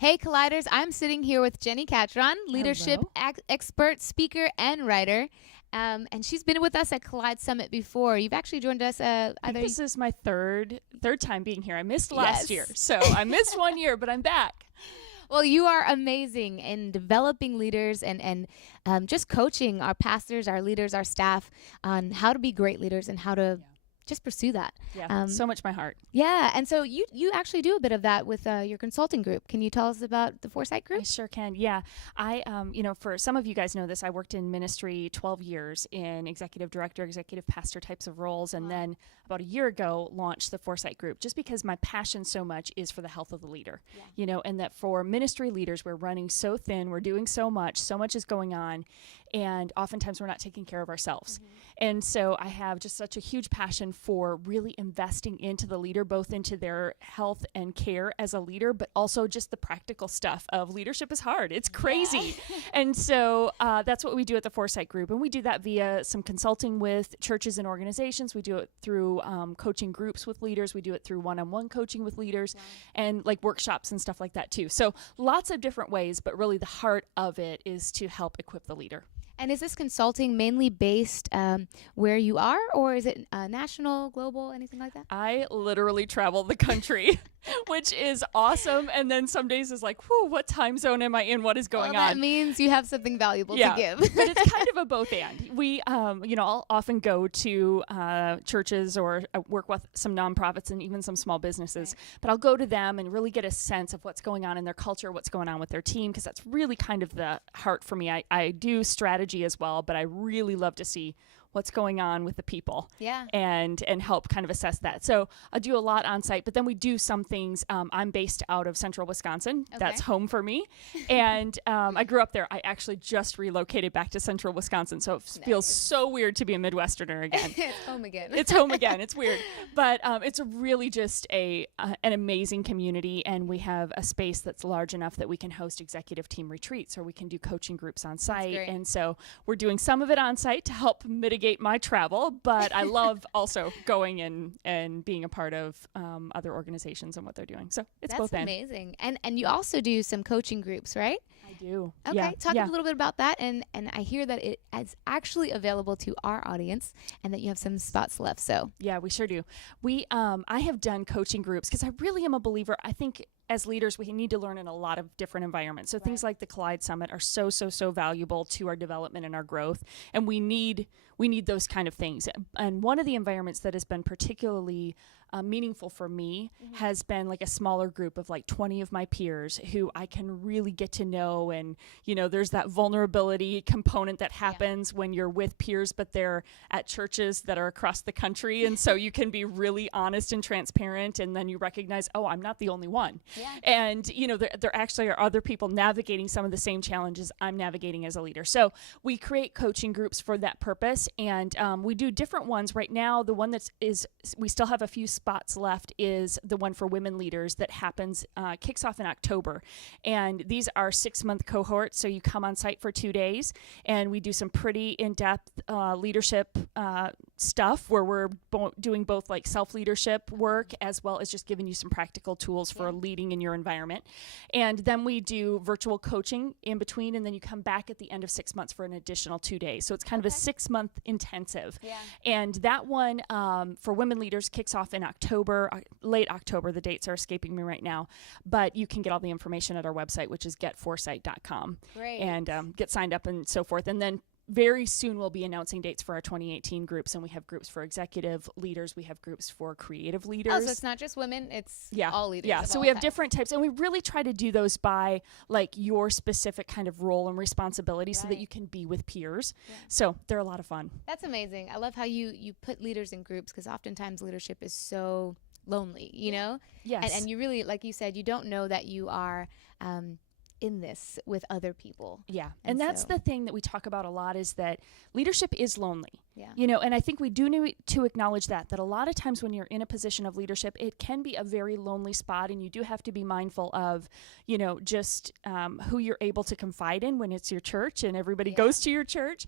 Hey, Colliders, I'm sitting here with Jenni Catron, leadership expert, speaker, and writer. And she's been with us at Collyde Summit before. You've actually joined us. I think this is my third time being here. I missed last year, so I missed 1 year, but I'm back. Well, you are amazing in developing leaders and just coaching our pastors, our leaders, our staff on how to be great leaders and how to just pursue that. Yeah, so much my heart. Yeah, and so you actually do a bit of that with your consulting group. Can you tell us about the Foresight Group? I sure can. Yeah, I for some of you guys know this, I worked in ministry 12 years in executive director, executive pastor types of roles, and then about a year ago launched the Foresight Group, just because my passion so much is for the health of the leader. And that for ministry leaders, we're running so thin, we're doing so much is going on, and oftentimes we're not taking care of ourselves. And so I have just such a huge passion for really investing into the leader, both into their health and care as a leader, but also just the practical stuff of leadership is hard. It's crazy. And so that's what we do at the Foresight Group. And we do that via some consulting with churches and organizations. We do it through coaching groups with leaders. We do it through one-on-one coaching with leaders and like workshops and stuff like that too. So lots of different ways, but really the heart of it is to help equip the leader. And is this consulting mainly based where you are, or is it national, global, anything like that? I literally travel the country, which is awesome. And then some days is like, whew, what time zone am I in? What is going on? That means you have something valuable to give. But it's kind of a both and. We, I'll often go to churches or work with some nonprofits and even some small businesses. But I'll go to them and really get a sense of what's going on in their culture, what's going on with their team, because that's really kind of the heart for me. I do strategy as well, but I really love to see what's going on with the people and help kind of assess that. So I do a lot on site, but then we do some things. I'm based out of central Wisconsin. That's home for me. And I grew up there. I actually just relocated back to central Wisconsin. So it feels so weird to be a Midwesterner again. It's home again. It's home again. It's weird. But it's really just an amazing community. And we have a space that's large enough that we can host executive team retreats, or we can do coaching groups on site. And so we're doing some of it on site to help mitigate my travel, but I love also going and being a part of other organizations and what they're doing. So it's both ends. That's amazing. And you also do some coaching groups, right? I do. Okay, talk a little bit about that. And I hear that it is actually available to our audience and that you have some spots left. So yeah, we sure do. I have done coaching groups because I really am a believer. I think as leaders, we need to learn in a lot of different environments. So things like the Collyde Summit are so valuable to our development and our growth. And we need those kind of things. And one of the environments that has been particularly meaningful for me has been like a smaller group of like 20 of my peers who I can really get to know. And, there's that vulnerability component that happens when you're with peers, but they're at churches that are across the country. And so you can be really honest and transparent. And then you recognize, oh, I'm not the only one. And, there actually are other people navigating some of the same challenges I'm navigating as a leader. So we create coaching groups for that purpose. And we do different ones. Right now, the one we still have a few spots left is the one for women leaders that happens, kicks off in October. And these are 6-month cohorts. So you come on site for 2 days and we do some pretty in-depth leadership stuff where we're doing both like self-leadership work as well as just giving you some practical tools for leading in your environment. And then we do virtual coaching in between, and then you come back at the end of 6 months for an additional 2 days. So it's kind of a 6-month intensive. And that one for women leaders kicks off in October, late October. The dates are escaping me right now, but you can get all the information at our website, which is getforesight.com. And get signed up and so forth. And then very soon we'll be announcing dates for our 2018 groups, and we have groups for executive leaders. We have groups for creative leaders. Oh, so it's not just women, it's all leaders. Yeah, so we have different types, and we really try to do those by like your specific kind of role and responsibility so that you can be with peers. So they're a lot of fun. That's amazing. I love how you put leaders in groups, because oftentimes leadership is so lonely, Yes. And you really, like you said, you don't know that you are in this with other people. And that's the thing that we talk about a lot, is that leadership is lonely. And I think we do need to acknowledge that a lot of times when you're in a position of leadership, it can be a very lonely spot, and you do have to be mindful of, just who you're able to confide in when it's your church and everybody goes to your church.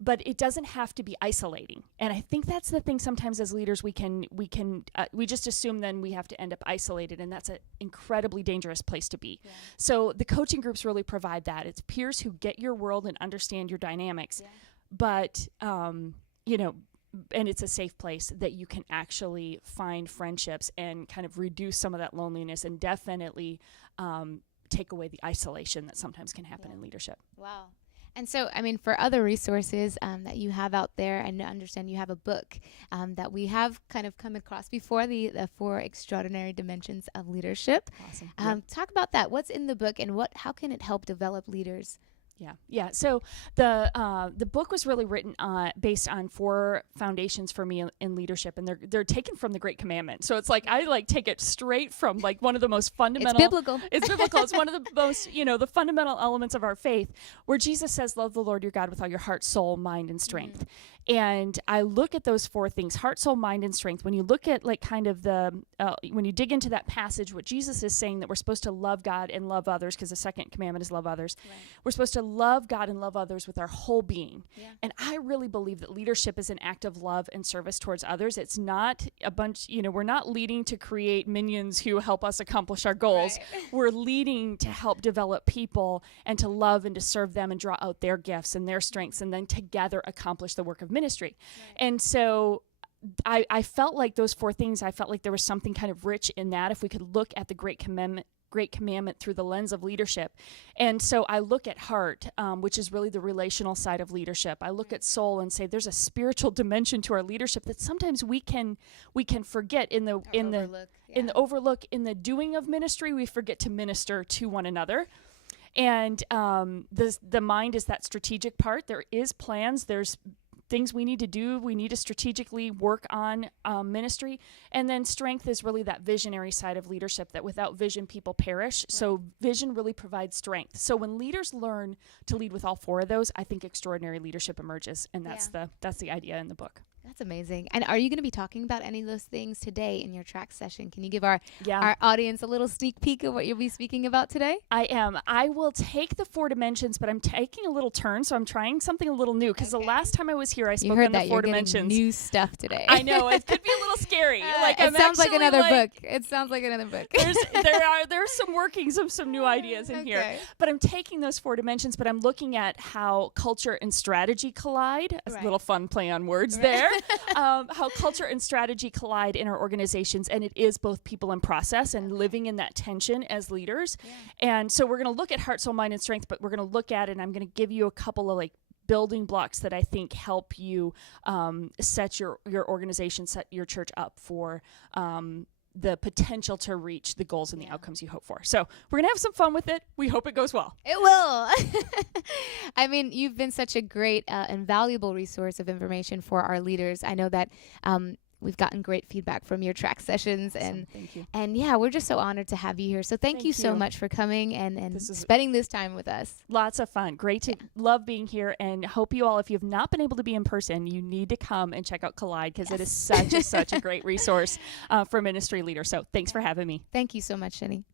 but it doesn't have to be isolating. And I think that's the thing sometimes as leaders we just assume then we have to end up isolated, and that's an incredibly dangerous place to be. So the coaching groups really provide that. It's peers who get your world and understand your dynamics, but and it's a safe place that you can actually find friendships and kind of reduce some of that loneliness, and definitely take away the isolation that sometimes can happen in leadership. Wow. And so, I mean, for other resources that you have out there, and I understand you have a book that we have kind of come across before, the 4 Extraordinary Dimensions of Leadership. Awesome. Talk about that. What's in the book, and how can it help develop leaders? Yeah. So the book was really written based on 4 foundations for me in leadership, and they're taken from the Great Commandment. So it's like I take it straight from like one of the most fundamental. It's biblical. It's biblical. It's one of the most the fundamental elements of our faith, where Jesus says, "Love the Lord your God with all your heart, soul, mind, and strength." And I look at those 4 things: heart, soul, mind, and strength. When you look at like kind of when you dig into that passage, what Jesus is saying, that we're supposed to love God and love others, because the second commandment is love others. Right. We're supposed to love God and love others with our whole being. Yeah. And I really believe that leadership is an act of love and service towards others. It's not a bunch, we're not leading to create minions who help us accomplish our goals. Right. We're leading to help develop people and to love and to serve them and draw out their gifts and their strengths, and then together accomplish the work of ministry. Right. And so I felt like those 4 things, I felt like there was something kind of rich in that if we could look at the Great Commandment through the lens of leadership. And so I look at heart, which is really the relational side of leadership. I look at soul and say there's a spiritual dimension to our leadership that sometimes we can forget in the overlook in the doing of ministry. We forget to minister to one another. And the mind is that strategic part. There is plans. There's things we need to do. We need to strategically work on ministry. And then strength is really that visionary side of leadership, that without vision, people perish. Right. So vision really provides strength. So when leaders learn to lead with all 4 of those, I think extraordinary leadership emerges. And that's the idea in the book. That's amazing. And are you going to be talking about any of those things today in your track session? Can you give our audience a little sneak peek of what you'll be speaking about today? I am. I will take the 4 dimensions, but I'm taking a little turn, so I'm trying something a little new, because the last time I was here, I spoke on the 4 dimensions. New stuff today. I know. It could be a little scary. It sounds like another book. It sounds like another book. There's some workings of some new ideas in here. But I'm taking those 4 dimensions, but I'm looking at how culture and strategy collide. A little fun play on words there. How culture and strategy collide in our organizations, and it is both people and process, and living in that tension as leaders. And so we're going to look at heart, soul, mind, and strength, but we're going to look at it, and I'm going to give you a couple of building blocks that I think help you set your organization, set your church up for the potential to reach the goals and the outcomes you hope for. So we're going to have some fun with it. We hope it goes well. It will. I mean, you've been such a great and valuable resource of information for our leaders. I know that we've gotten great feedback from your track sessions. Awesome. Thank you. And we're just so honored to have you here. So thank you so much for coming and spending this time with us. Lots of fun. Great to love being here, and hope you all, if you've not been able to be in person, you need to come and check out Collyde, because it is such a great resource for ministry leaders. So thanks for having me. Thank you so much, Jenni.